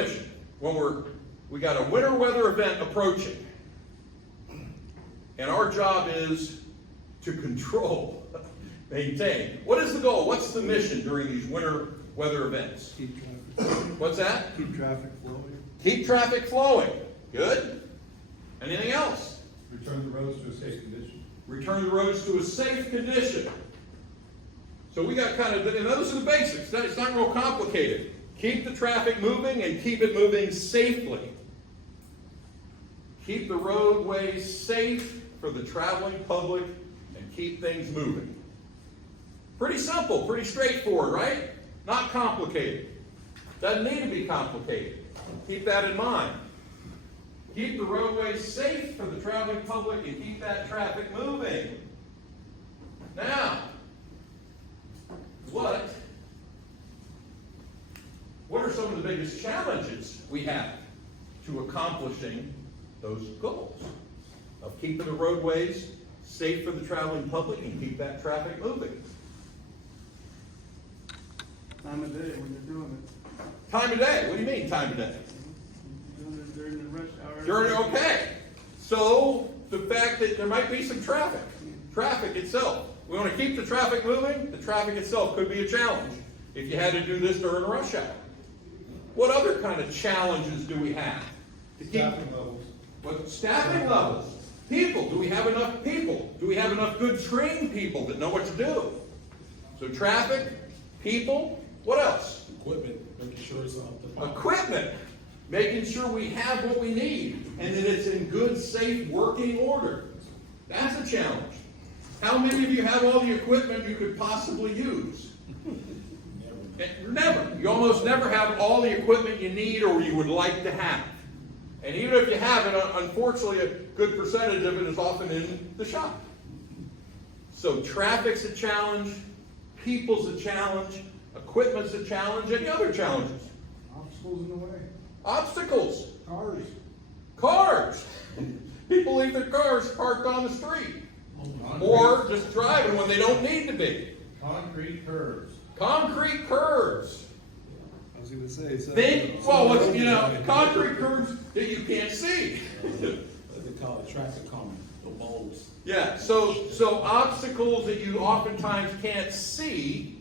mission when we got a winter weather event approaching, and our job is to control, maintain. What is the goal? What's the mission during these winter weather events? Keep traffic. What's that? Keep traffic flowing. Keep traffic flowing. Good. Anything else? Return the roads to a safe condition. Return the roads to a safe condition. So we got kind of, and those are the basics. It's not real complicated. Keep the traffic moving and keep it moving safely. Keep the roadways safe for the traveling public and keep things moving. Pretty simple, pretty straightforward, right? Not complicated. Doesn't need to be complicated. Keep that in mind. Keep the roadways safe for the traveling public and keep that traffic moving. Now, what are some of the biggest challenges we have to accomplishing those goals of keeping the roadways safe for the traveling public and keep that traffic moving? Time of day when you're doing it. Time of day. What do you mean time of day? Doing it during the rush hour. Okay. So the fact that there might be some traffic itself. We want to keep the traffic moving. The traffic itself could be a challenge if you had to do this during a rush hour. What other kind of challenges do we have? Staffing levels. What staffing levels? People. Do we have enough people? Do we have enough good trained people that know what to do? So traffic, people, what else? Equipment, making sure it's up to par. Equipment. Making sure we have what we need and that it's in good, safe, working order. That's a challenge. How many of you have all the equipment you could possibly use? Never. You almost never have all the equipment you need or you would like to have. And even if you have it, unfortunately, a good percentage of it is often in the shop. So traffic's a challenge, people's a challenge, equipment's a challenge, any other challenges? Obstacles in the way. Obstacles. Cars. Cars. People leave their cars parked on the street. Or just driving when they don't need to be. Concrete curbs. Concrete curbs. I was going to say. Concrete curbs that you can't see. What they call it, traffic calming, the bulbs. Yeah, so obstacles that you oftentimes can't see,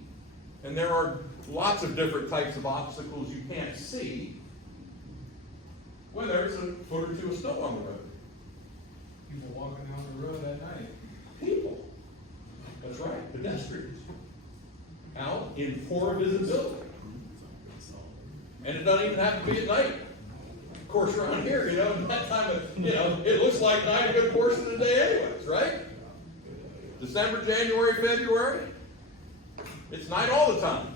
and there are lots of different types of obstacles you can't see, when there's a foot or two of snow on the road. People walking down the road at night. People. That's right, pedestrians. Out in poor visibility. And it doesn't even have to be at night. Of course, around here, that time of, it looks like night a good portion of the day anyways, right? December, January, February, it's night all the time.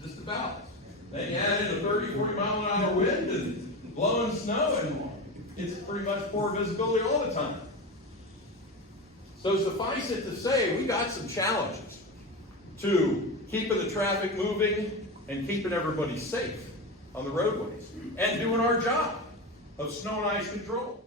Just about. Then you add in a 30, 40 mile an hour wind and blowing snow, and it's pretty much poor visibility all the time. So suffice it to say, we got some challenges to keeping the traffic moving and keeping everybody safe on the roadways and doing our job of snow and ice control.